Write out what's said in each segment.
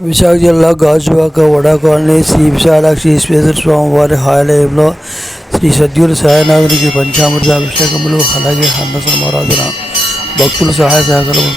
విశాఖ జిల్లా గాజువాక వడా కాలనీ శ్రీ విశాలాక్షి ఈశ్వేశ్వర స్వామి వారి ఆలయంలో శ్రీ సద్గురు సాయనాథునికి పంచామృత అభిషేకములు అలాగే అన్న సమారాధన భక్తుల సహాయ సహకారం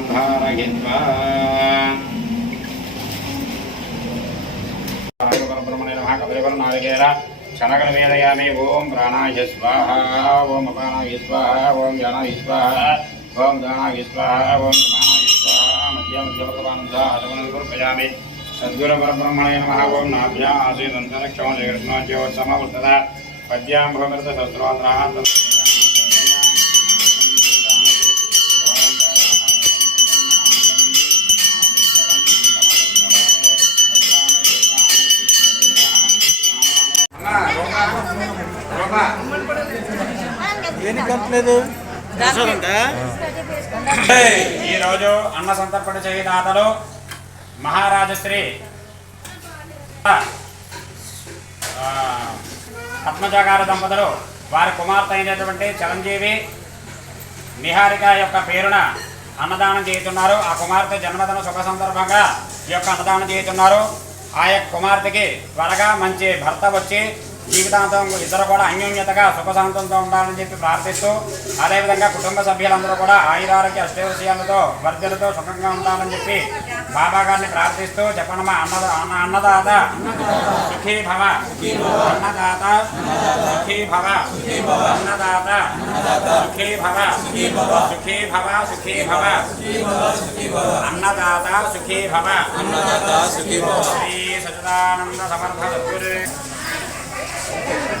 నూతనవస్త్రాం ధారయిత్వా పరబ్రహ్మణే నమ శనగల వేదయామి ఓం ప్రాణాయ స్వాహ. ఓం అపానాయ స్వాహ. ఓం జ్ఞానాయ స్వాహ. ఓం దానాయ స్వాహ. ఓం సమానాయ స్వాహ. మధ్య మధ్య భగవాన్ సద్గురు పరబ్రహ్మణే నమ ఓం నాభ్యా ఆసీదంతరక్షమ జగృష్ణోజ్యోత్సమవర్తత పద్యాం భగవత శస్త్రోత్రాహ ఈ రోజు అన్న సంతర్పణ చేయదాతలు మహారాజశ్రీ. ఆ, పద్మజాగార దంపతులు వారి కుమార్తె అయినటువంటి చిరంజీవి నిహారిక యొక్క పేరున అన్నదానం చేస్తున్నారు ఆ కుమార్తె జన్మదిన శుభ సందర్భంగా ఈ యొక్క అన్నదానం చేస్తున్నారు ఆ యొక్క కుమార్తెకి త్వరగా మంచి భర్త వచ్చి జీవితాంతం ఇద్దరు కూడా అన్యోన్యతగా సుఖశాంతంతో ఉండాలని చెప్పి ప్రార్థిస్తూ అదేవిధంగా కుటుంబ సభ్యులందరూ కూడా ఆయురారోగ్య అష్టవిషయాలతో వర్ధలతో సుఖంగా ఉండాలని చెప్పి బాబా గారిని ప్రార్థిస్తూ చెప్పనమ్మా అన్నద అన్న అన్నదాత సుఖీ భవ. అన్నదాత సుఖీ భవ. అన్నదాత సుఖీ భవ. సుఖీ భవ సుఖీ భవ. అన్నదాత సుఖీ భవ. శ్రీ సచిదానంద సమర్థ సద్గురు.